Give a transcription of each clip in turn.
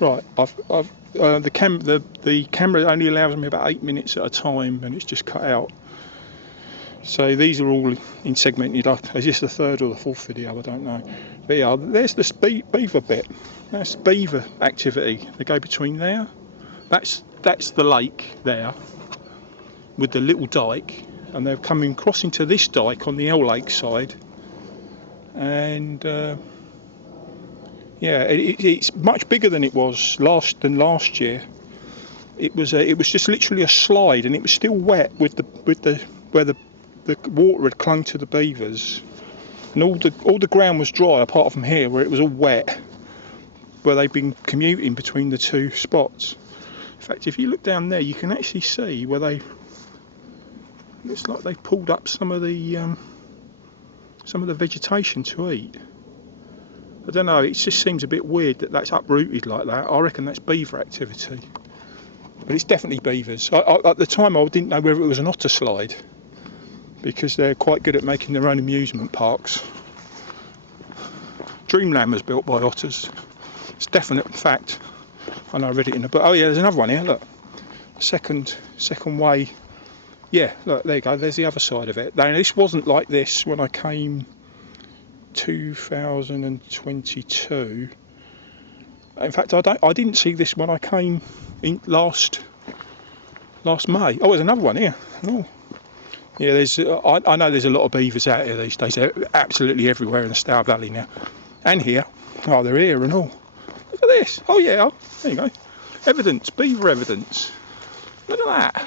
Right, the camera only allows me about 8 minutes at a time, and it's just cut out. So these are all in segmented. Is this the third or the fourth video? I don't know. But yeah, there's the beaver bit. That's beaver activity. They go between there. That's the lake there with the little dike, and they're crossing to this dike on the L Lake side, and yeah, it's much bigger than it was last year. It was just literally a slide, and it was still wet with where the water had clung to the beavers, and all the ground was dry apart from here where it was all wet, where they've been commuting between the two spots. In fact, if you look down there, you can actually see where looks like they pulled up some of the vegetation to eat. I don't know, it just seems a bit weird that that's uprooted like that. I reckon that's beaver activity, but it's definitely beavers. At the time I didn't know whether it was an otter slide, because they're quite good at making their own amusement parks. Dreamland was built by otters. It's a definite fact. I know, I read it in a book. Oh yeah, there's another one here, look. Second way. Yeah, look, there you go, there's the other side of it. Now, this wasn't like this when I came 2022. In fact, I didn't see this when I came in last May. Oh, there's another one here. Oh. Yeah, I know there's a lot of beavers out here these days. They're absolutely everywhere in the Stour Valley now. And here. Oh, they're here and all. Look at this. Oh yeah, there you go. Evidence, beaver evidence. Look at that.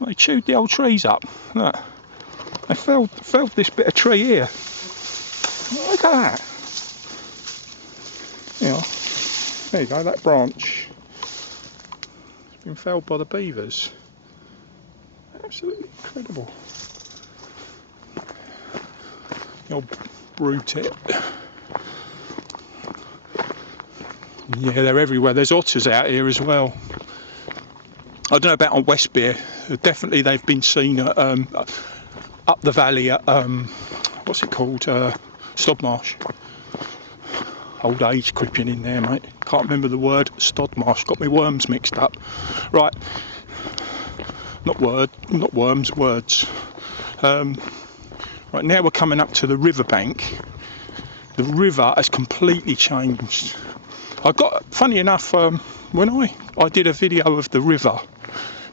They chewed the old trees up. Look. They felled this bit of tree here. Look at that. Yeah. There you go, that branch. It's been felled by the beavers. Absolutely incredible. You'll brute it. Yeah, they're everywhere. There's otters out here as well. I don't know about on Westbere. Definitely they've been seen at, up the valley at what's it called? Stodmarsh. Old age creeping in there, mate. Can't remember the word. Stodmarsh. Got my worms mixed up. Right. Not worms, words. Right, now we're coming up to the riverbank. The river has completely changed. Funny enough, when I did a video of the river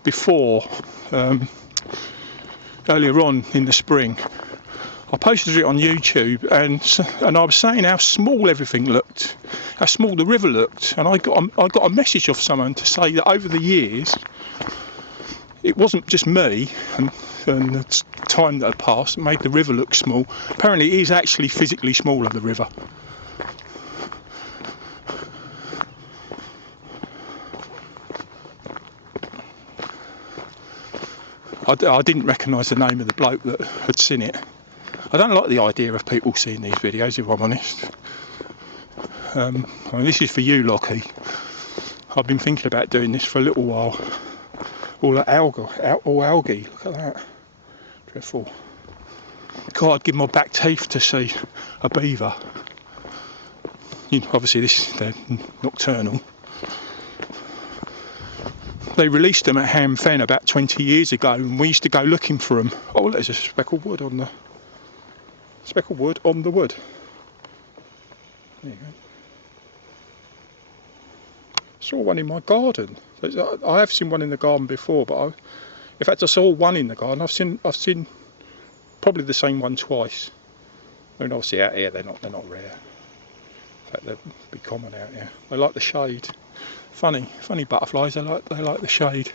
before, earlier on in the spring, I posted it on YouTube, and I was saying how small everything looked, how small the river looked, and I got a message off someone to say that over the years, it wasn't just me and the time that had passed that made the river look small. Apparently it is actually physically smaller, the river. I didn't recognise the name of the bloke that had seen it. I don't like the idea of people seeing these videos, if I'm honest. I mean, this is for you, Lockie. I've been thinking about doing this for a little while. All that algae, look at that. Dreadful. God, I'd give my back teeth to see a beaver. Obviously they're nocturnal. They released them at Ham Fen about 20 years ago, and we used to go looking for them. Oh, there's a speckled wood on the wood. There you go. Saw one in my garden. I have seen one in the garden before, but in fact I saw one in the garden. I've seen probably the same one twice. I mean, obviously out here they're not rare. In fact, they'd be common out here. They like the shade. Funny butterflies. They like the shade.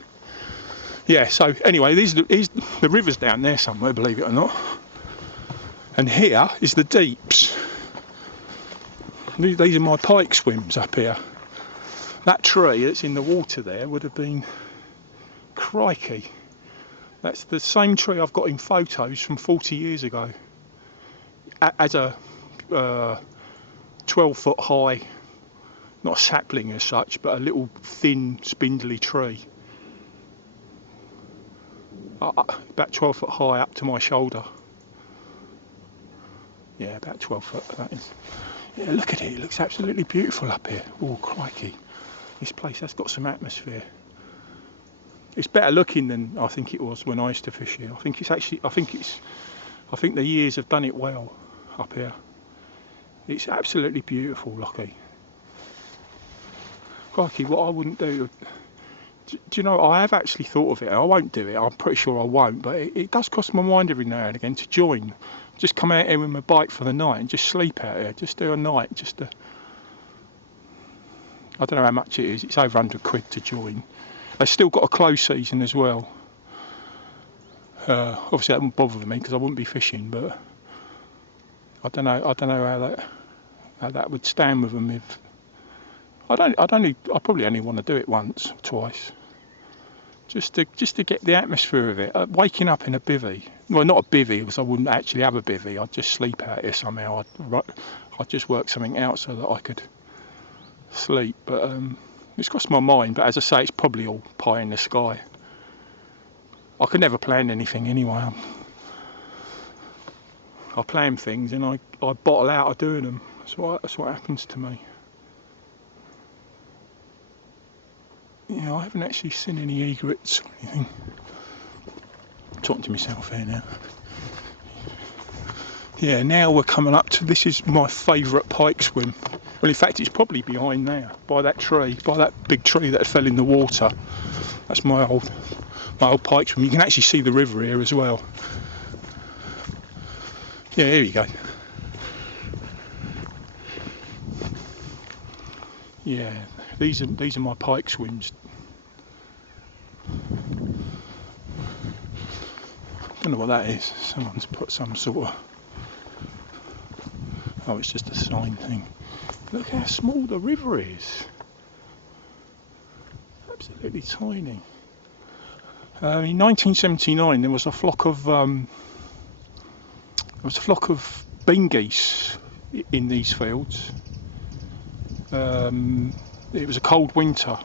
Yeah. So anyway, the river's down there somewhere, believe it or not. And here is the deeps. These are my pike swims up here. That tree that's in the water there would have been, crikey. That's the same tree I've got in photos from 40 years ago. As a 12-foot high, not a sapling as such, but a little thin, spindly tree. About 12 foot high up to my shoulder. Yeah, about 12 foot, that is. Yeah, look at it. It looks absolutely beautiful up here. Oh, crikey. This place has got some atmosphere. It's better looking than I think it was when I used to fish here. I think the years have done it well up here. It's absolutely beautiful, Lockie. Crikey, what I wouldn't do. Do you know, I have actually thought of it. I won't do it. I'm pretty sure I won't. But it does cross my mind every now and again to join. Just come out here with my bike for the night and just sleep out here. Just do a night. I don't know how much it is. It's over £100 to join. They've still got a close season as well. Obviously that wouldn't bother me because I wouldn't be fishing. But I don't know how that would stand with them. If I probably only want to do it once or twice. Just to get the atmosphere of it. Waking up in a bivvy. Well, not a bivvy because I wouldn't actually have a bivvy. I'd just sleep out here somehow. I'd just work something out so that I could sleep. But it's crossed my mind. But as I say, it's probably all pie in the sky. I could never plan anything anyway. I plan things and I bottle out of doing them. That's what happens to me. Yeah, I haven't actually seen any egrets or anything. I'm talking to myself here now. Yeah, now we're coming up to, this is my favourite pike swim. Well, in fact, it's probably behind there, by that tree, by that big tree that fell in the water. That's my old pike swim. You can actually see the river here as well. Yeah, here you go. Yeah, these are my pike swims. Don't know what that is. Someone's put some sort of... Oh, it's just a sign thing. Look how small the river is. Absolutely tiny. In 1979, there was a flock of bean geese in these fields. It was a cold winter,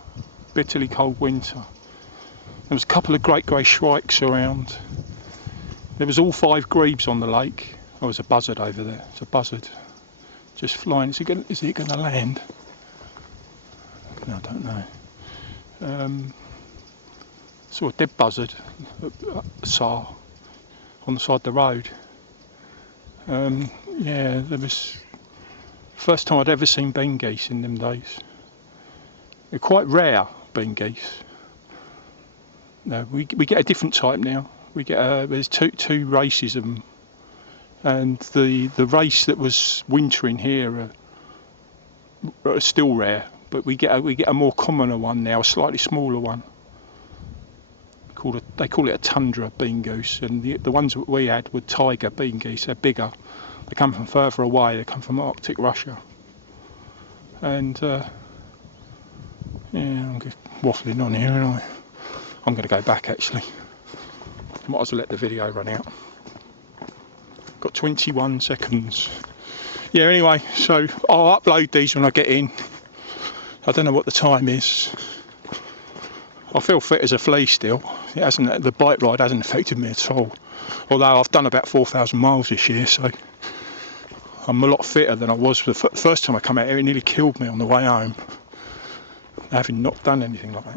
bitterly cold winter. There was a couple of great grey shrikes around. There was all 5 grebes on the lake. Oh, there's a buzzard over there. It's a buzzard just flying. Is it going to land? No, I don't know. Saw a dead buzzard, saw on the side of the road. Yeah, there was first time I'd ever seen bean geese in them days. They're quite rare, bean geese. No, we get a different type now. We get there's two races of them, and the race that was wintering here are still rare, but we get a more commoner one now, a slightly smaller one. They call it a tundra bean goose, and the ones that we had were tiger bean geese. They're bigger. They come from further away. They come from Arctic Russia. And yeah, I'm just waffling on here, aren't I? I'm going to go back actually. Might as well let the video run out. Got 21 seconds. Yeah, anyway, so I'll upload these when I get in. I don't know what the time is. I feel fit as a flea still. The bike ride hasn't affected me at all. Although I've done about 4,000 miles this year, so I'm a lot fitter than I was the first time I come out here. It nearly killed me on the way home, having not done anything like that.